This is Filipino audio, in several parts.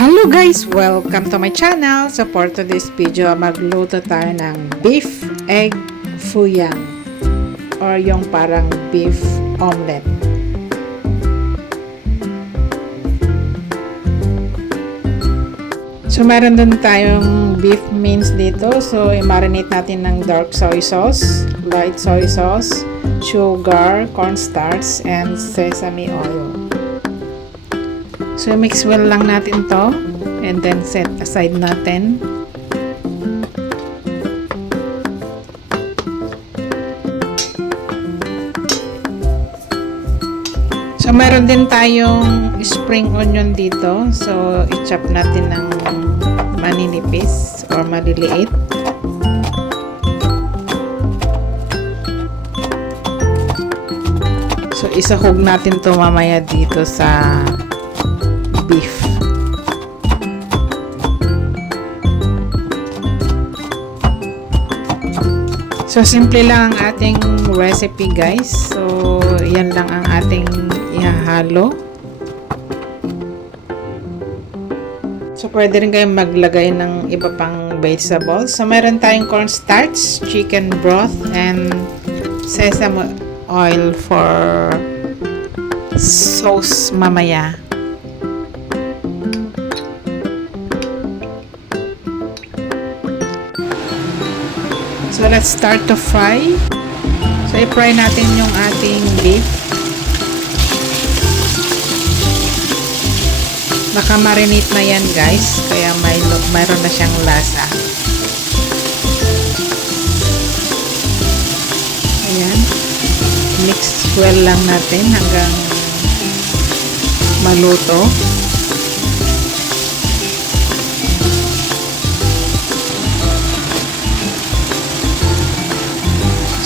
Hello guys! Welcome to my channel. So for today's video, magluto tayo ng beef egg fuyang or yung parang beef omelette. So meron dun tayong beef mince dito. So i-marinate natin ng dark soy sauce, light soy sauce, sugar, cornstarch, and sesame oil. So, mix well lang natin to and then set aside natin. So, meron din tayong spring onion dito. So, i-chop natin ng maninipis or maliliit. So, isahog natin to mamaya dito sa beef. So, simple lang ang ating recipe guys. So, yan lang ang ating ihahalo. So, pwede rin kayong maglagay ng iba pang vegetables. So, meron tayong cornstarch, chicken broth, and sesame oil for sauce mamaya. So, let's start to fry. So, i-fry natin yung ating beef. Naka-marinate na yan, guys. Kaya mayroon na siyang lasa. Ayan. Mix well lang natin hanggang maluto.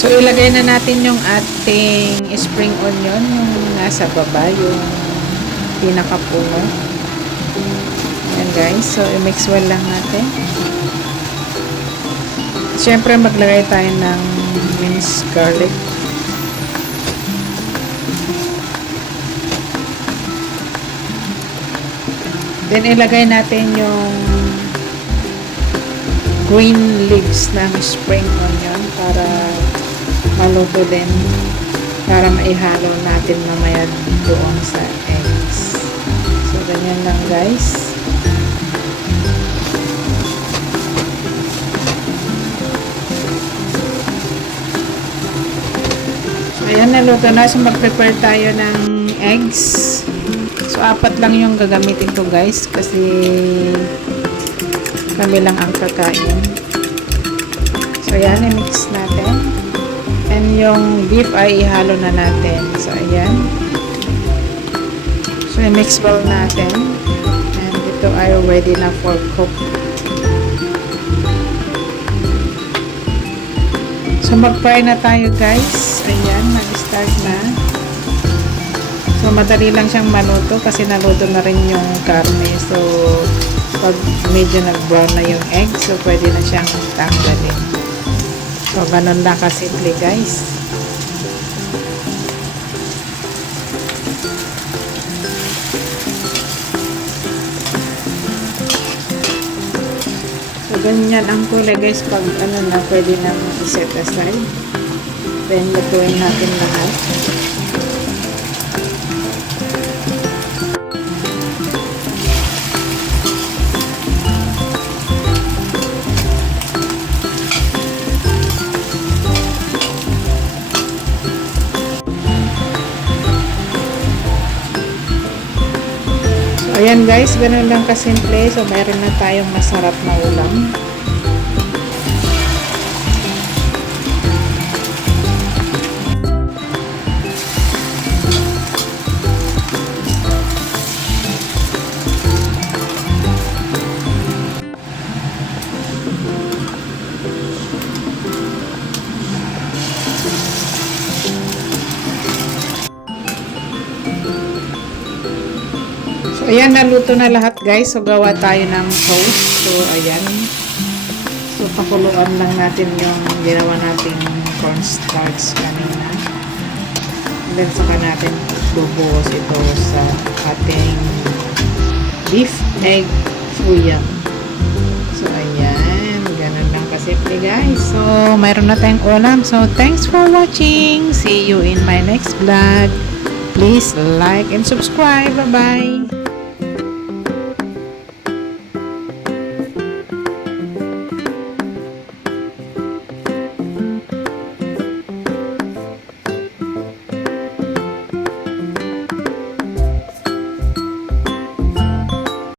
So, ilagay na natin yung ating spring onion, yung nasa baba, yung pinakapuno. Ayan guys. So, i-mix well lang natin. Siyempre, maglagay tayo ng minced garlic. Then, ilagay natin yung green leaves ng spring onion para maluto din, para maihalo natin mamaya doon sa eggs. So, ganyan lang guys. So, ayan, naluto na. So, mag-prepare tayo ng eggs. So, 4 lang yung gagamitin ko guys kasi kami lang ang kakain. So, ayan, i-mix natin. And yung beef ay ihalo na natin. So, ayan. So, i-mix well natin. And ito ay ready na for cook. So, mag-fry na tayo guys. Ayan, mag-start na. So, madali lang siyang maluto kasi naluto na rin yung karne. So, pag medyo nag-brown na yung egg, so pwede na siyang tanggalin. So, ganun lang kasimple guys. So, ganyan ang kulay guys. Pag ano na, pwede na i-set aside. Then, lutuin natin lahat. Ayan guys, ganun lang kasimple. So, meron na tayong masarap na ulam. So, ayan, naluto na lahat guys. So, gawa tayo ng sauce. So, ayan. So, pakuluan lang natin yung ginawa natin cornstarch kanina. And then, saka natin bubuhos ito sa ating beef egg fuyang. So, ayan. Ganun lang kasimple, guys. So, mayroon na tayong ulam. So, thanks for watching. See you in my next vlog. Please like and subscribe. Bye-bye.